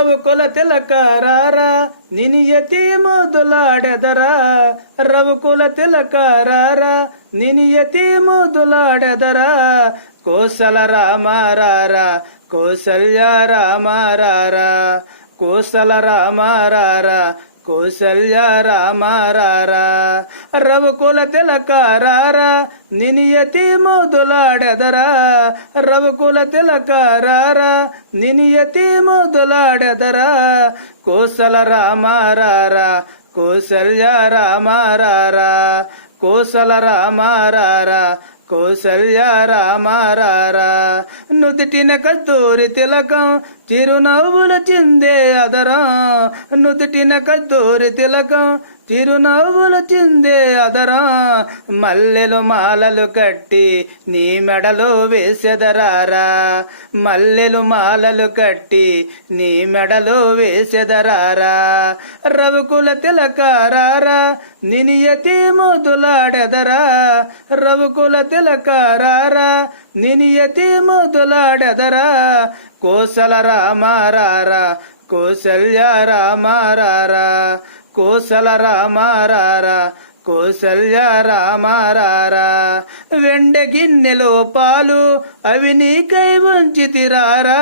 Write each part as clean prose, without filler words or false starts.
రవుకుల తిలకారారా నిని యతి ముదులాడెదరా రవుకుల తిలకారారా నిని యతి ముదులాడెదరా కోసల రామారారా కౌసల్య రామారారా కోసల రామారారా కౌసల్య రామారారా రవుకుల తిలకారారా నిని యతి ముదులాడెదరా రవుకుల తిలకారారా నిని యతి ముదులాడెదరా కోసల రామారారా కౌసల్య రామారారా కోసల రామారారా కౌసల్య రామారారా నుదిటిన కస్తూరి తిలకం చిరునవ్వుల చిందే అదరా నుదిటిన కస్తూరి తిలకం చిరునవ్వుల చిందే అదరా మల్లెలు మాలలు కట్టి నీ మెడలో వేసెదరారా మల్లెలు మాలలు కట్టి నీ మెడలో వేసెదరారా రవుకుల తిలకారారా నిని యతి ముదులాడెదరా రవుకుల తిలకారారా నిని యతి ముదులాడెదరా కోసల రామారారా కౌసల్య రామారారా కోసల రామారారా కౌసల్య రామారారా వెండి గిన్నెలో పాలు అవి నీకై ఉంచితిరారా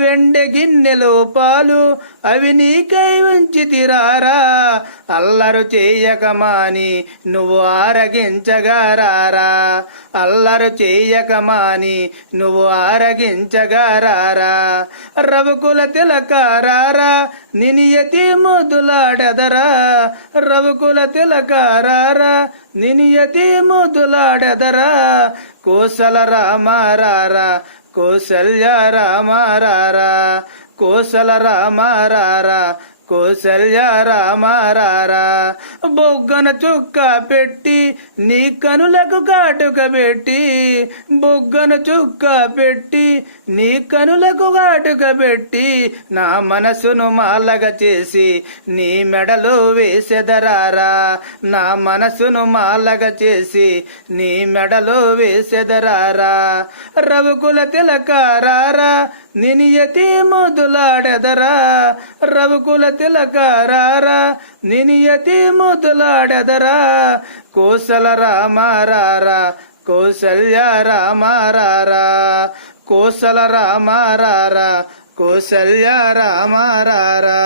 వెండి గిన్నెలో పాలు అవి నీకై ఉంచితిరారా అల్లరు చేయకమాని నువ్వు ఆరగించగారారా అల్లరు చేయకమాని నువ్వు ఆరగించగారారా రవుకుల తిలకారారా నిని యతి ముదులాడెదరా రవుకుల తిలకారారా నిని యతి ముదులాడెదరా కోసల రామారారా కౌసల్య రామారారా కోసల రామారారా కౌసల్య రామారారా బొగ్గన చుక్క పెట్టి నీ కనులకు కాటుక పెట్టి బొగ్గన చుక్క పెట్టి నీ కనులకు కాటుక పెట్టి నా మనసును మాలగా చేసి నీ మెడలో వేసెదరారా నా మనసును మాలగా చేసి నీ మెడలో వేసెదరారా రవుకుల తిలకారారా నిని యతి ముదులాడెదరా రవుకుల తిలకారారా నిని యతి ముదులాడెదరా కోసల రామారారా కౌసల్య రామారారా కోసల రామారారా కౌసల్య రామారారా